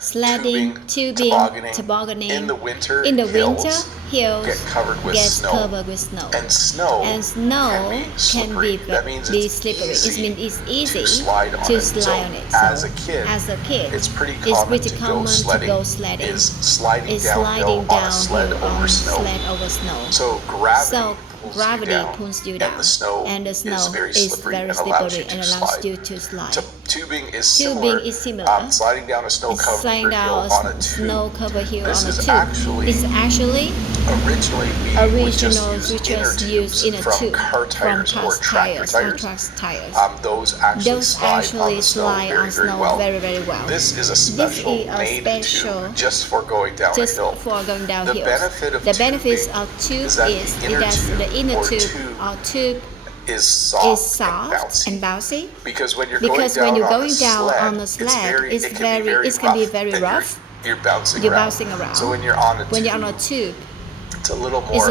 sledding, tubing, tobogganing. In the winter, hills get covered with gets snow. covered with snow. And snow, And snow can be slippery. That means be it's slippery. easy It means it's easy to slide on to it. slide So on it. as So, a kid, it's pretty pretty common common to go sledding. Is sliding Is downhill sliding on a sled downhill over on snow. sled over snow. So gravity Pulls you down, down, and the snow is very slippery and allows you to slide. Tubing is Tubing similar. is similar. Sliding down a snow-covered Sliding hill down on a a snow-covered hill This on a is tube. actually This is actually originally we would just use inner tubes from car tires or tractor tires. Those actually slide on snow very, very well. This is a special made tube just for going down a hill. The benefits of tube is that the inner tube is soft and bouncy. Because when you're going down on a sled, it can be very rough. You're bouncing around. So when you're on a tube, it's a little more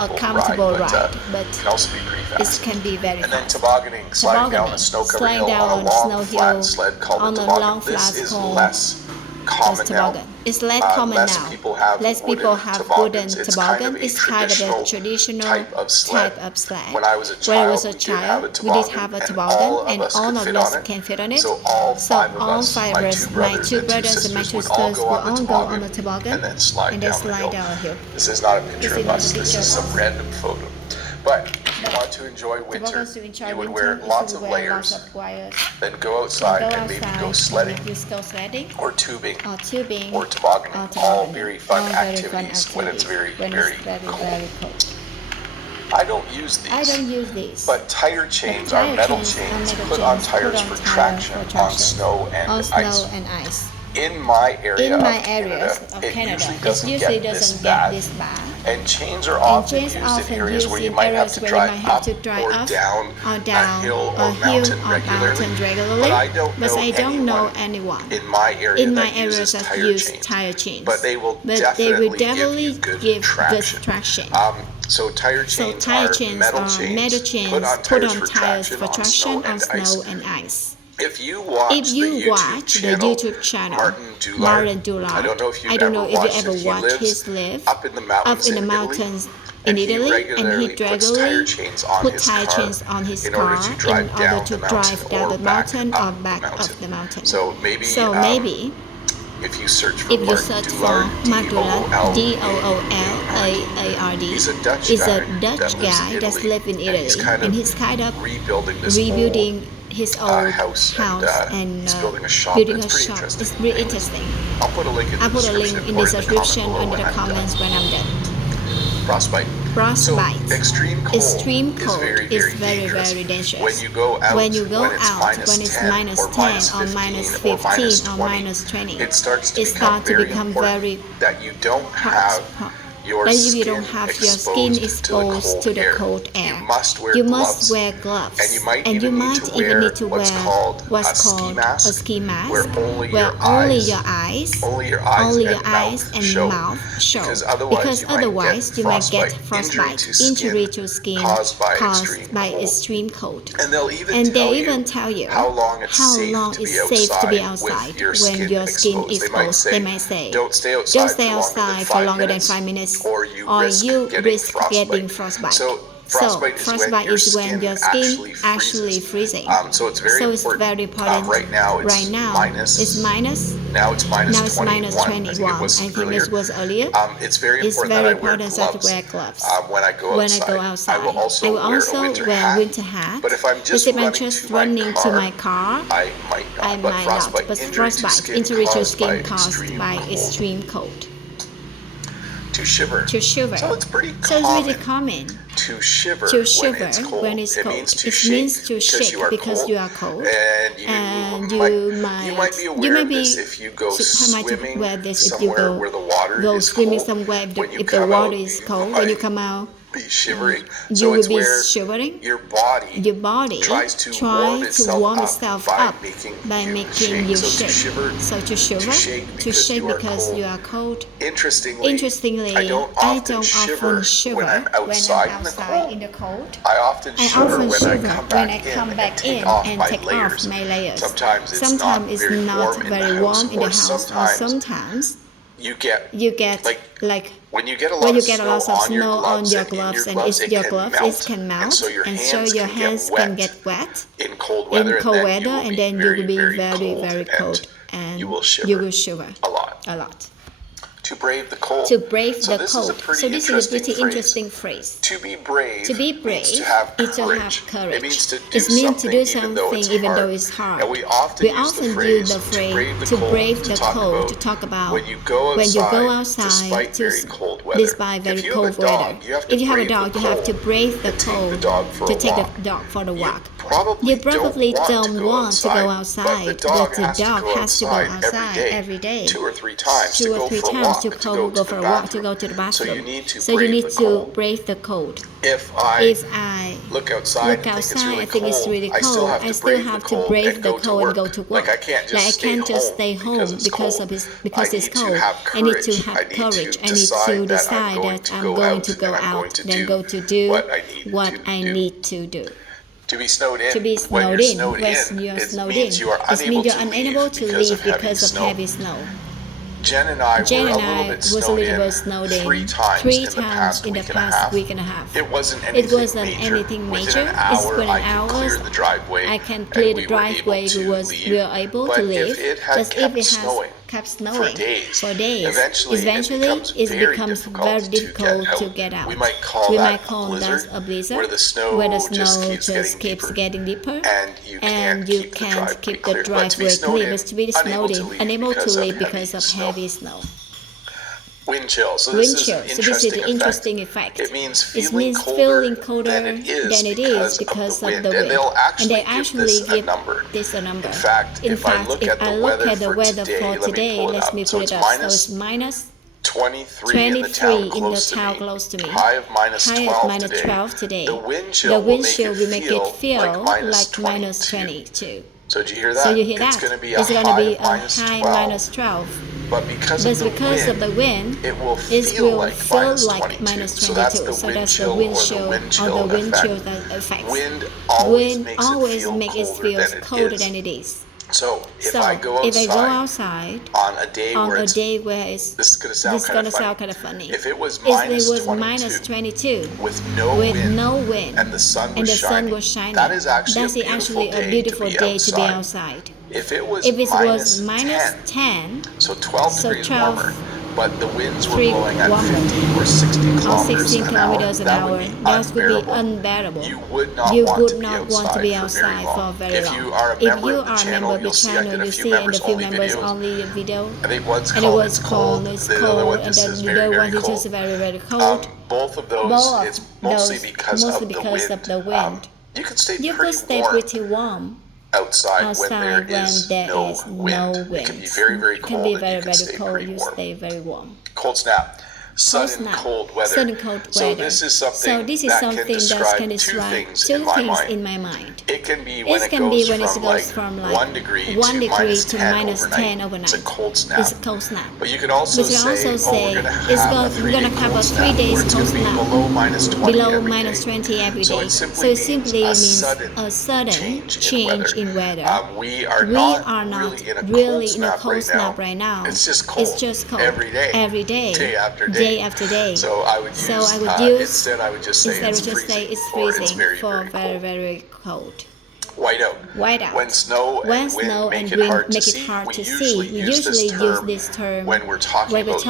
a comfortable ride, but it can also be pretty fast. It can be very fast. And then tobogganing, sliding down a snow-covered hill on a long flat sled called a toboggan. This is less common now. It's less common now. Less people have wooden toboggan. It's kind of a traditional type of sled. When I was a child, we did have a toboggan, and all of us can fit on it. So all five of us, my two brothers and my two sisters, will all go on the toboggan and then slide down a hill. This is not a picture of us. This is some random photo. But if you want to enjoy winter, you would wear lots of layers, then go outside and maybe go sledding, or tubing, or tobogganing. All very fun activities when it's very, very cold. I don't use these. But tire chains are metal chains put on tires for traction on snow and ice. In my area of Canada, it usually doesn't get this bad. And chains are often used in areas where you might have to drive up or down a hill or mountain regularly. But I don't know anyone in my area that uses tire chains. But they will definitely give you good traction. So tire chains are metal chains put on tires for traction on snow and ice. If you watch the YouTube channel Martin Dulard, I don't know if you ever watched his live up in the mountains in Italy, and he regularly put tire chains on his car in order to drive down the mountain or back up the mountain. So maybe if you search for Martin Dulard, D-O-O-L-A-A-R-D, he's a Dutch guy that's lived in Italy, and he's kind of rebuilding his old house and building a shop. It's really interesting. I'll put a link in the description under the comments when I'm done. Frostbite. So extreme cold is very, very dangerous. When you go out, when it's minus 10 or minus 15 or minus 20, it starts to become very that you don't have your skin exposed to the cold air. You must wear gloves, and you might even need to wear what's called a ski mask, where only your eyes and mouth show, because otherwise you might get frostbite, injury to skin caused by extreme cold. And they'll even tell you how long it's safe to be outside when your skin is exposed. They might say, don't stay outside for longer than 5 minutes, or you risk getting frostbite. So frostbite is when your skin actually freezing. So it's very important. Right now it's minus. Now it's minus 21. I think it was earlier. It's very important that I wear gloves when I go outside. I will also wear a winter hat. But if I'm just running to my car, I might not. But frostbite, injury to skin caused by extreme cold. To shiver. So it's pretty common to shiver when it's cold. It means to shake because you are cold. And you might be aware of this if you go swimming somewhere where the water is cold. If the water is cold, when you come out be shivering. You So will it's be where shivering. your body Tries to warm itself up by making you shake. So to shake because you are cold. Interestingly, I don't often shiver when I'm outside in the cold. I often shiver when I come back in and take off my layers. Sometimes it's not very warm in the house, or sometimes you get like when you get a lot of snow on your gloves and your gloves can melt, and so your hands can get wet in cold weather, and then you will be very, very cold, and you will shiver a lot. To brave the cold. So this is a pretty interesting phrase. To be brave means to have courage. It means to do something even though it's hard. And we often use the phrase to brave the cold to talk about when you go outside despite very cold weather. If you have a dog, you have to brave the cold to take the dog for the walk. You probably don't want to go outside, but the dog has to go outside every day, 2 or 3 times to go for a walk, to go to the bathroom. So you need to brave the cold. If I look outside, I think it's really cold, I still have to brave the cold and go to work. I can't just stay home because it's cold. I need to have courage. I need to decide that I'm going to go out, then go to do what I need to do. To be snowed in, when you're snowed in, it means you're unable to leave because of heavy snow. Jen and I were a little bit snowed in 3 times in the past week and a half. It wasn't anything major. It's within hours. I can clear the driveway. We were able to leave. But if it kept snowing for days, eventually it becomes very difficult to get out. We might call that a blizzard, where the snow just keeps getting deeper, and you can't keep the driveway clear. But to be snowed in, unable to leave because of heavy snow. Wind chill. So this is an interesting effect. It means feeling colder than it is because of the wind. And they actually give this a number. In fact, if I look at the weather for today, let me put it up. So it's minus 23 in the town close to me. High of minus 12 today. The wind chill will make it feel like minus 22. So did you hear that? It's going to be a high minus 12. But because of the wind, it will feel like minus 22. So that's the wind chill or the wind chill effect. Wind always makes it feel colder than it is. So if I go outside on a day where this is going to sound kind of funny. If it was minus 22 with no wind and the sun was shining, that's actually a beautiful day to be outside. If it was minus 10, so 12 degrees warmer, but the winds were blowing at 50 or 16 kilometers an hour, that would be unbearable. You would not want to be outside for very long. If you are a member of the channel, you'll see in a few members only video. And it was cold, and the other one is very, very cold. Both of those, it's mostly because of the wind. You can stay pretty warm outside when there is no wind. It can be very, very cold, and you stay very warm. Cold snap. Sudden cold weather. So this is something that can describe two things in my mind. It can be when it goes from like 1 degree to minus 10 overnight. It's a cold snap. But you can also say, we're going to have a 3 days cold snap below minus 20 every day. So it simply means a sudden change in weather. We are not really in a cold snap right now. It's just cold every day, day after day. So I would use instead I would just say it's freezing for very, very cold. Whiteout. When snow and wind make it hard to see. We usually use this term when we're talking about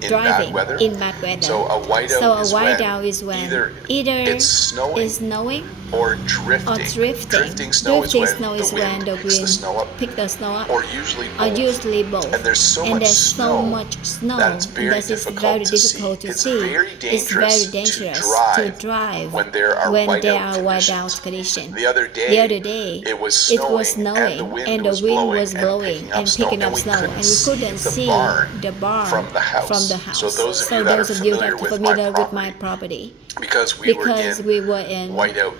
driving in bad weather. So a whiteout is when either it's snowing or drifting. Drifting snow is when the wind picks the snow up, or usually both. And there's so much snow that it's very difficult to see. It's very dangerous to drive when there are whiteout conditions. The other day, it was snowing and the wind was blowing and picking up snow, and we couldn't see the barn from the the house. So those of you that are familiar with my property, because we were in whiteout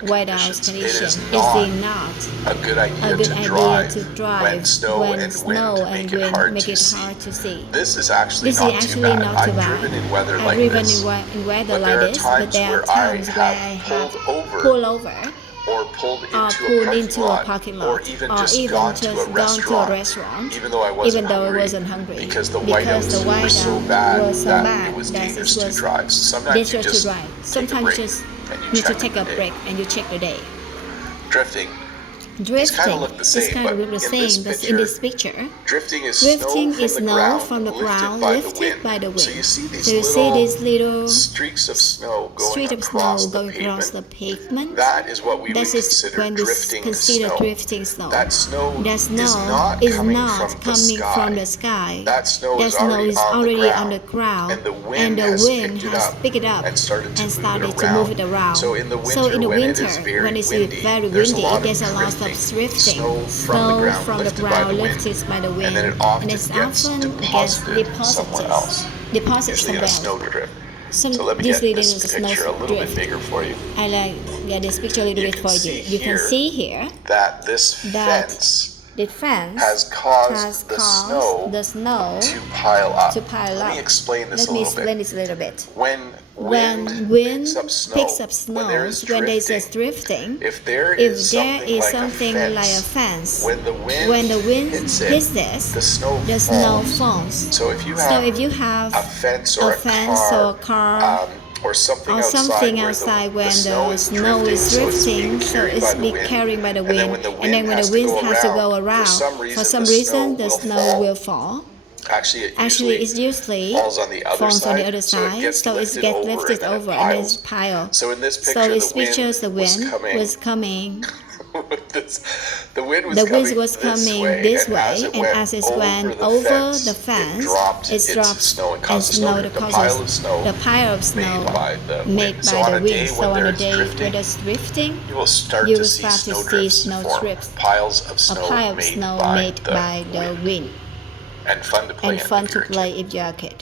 conditions, it is not a good idea to drive when snow and wind make it hard to see. This is actually not too bad. I've driven in weather like this, but there are times where I have pulled over or pulled into a parking lot, or even just gone to a restaurant, even though I wasn't hungry, because the whiteouts were so bad that it was dangerous to drive. So sometimes you just need to take a break and you check the day. Drifting Drifting kind of look the same, but in this picture, drifting is snow from the ground lifted by the wind. So you see these little streaks of snow going across the pavement. That is what we would consider drifting snow. That snow is not coming from the sky. That snow is already on the ground, and the wind has picked it up and started to move it around. So in the winter, when it's very windy, there's a lot of drifting. Snow from the ground lifted by the wind, and it often gets deposited somewhere else. Usually in a snowdrift. So let me get this picture a little bit bigger for you. I get this picture a little bit for you. You can see here that this fence has caused the snow to pile up. Let me explain this a little bit. When wind picks up snow, when there is drifting, if there is something like a fence, when the wind hits this, the snow falls. So if you have a fence or a car, or something outside when the snow is drifting, so it's being carried by the wind, and then when the wind has to go around, for some reason the snow will fall. Actually, it usually falls on the other side, so it gets lifted over and it's piled. So in this picture, the wind was coming. The wind was coming this way, and as it went over the fence, it dropped snow and causes the pile of snow made by the wind. So on a day when there's drifting, you will start to see snow drifts, piles of snow made by the wind. And fun to play if you're a kid.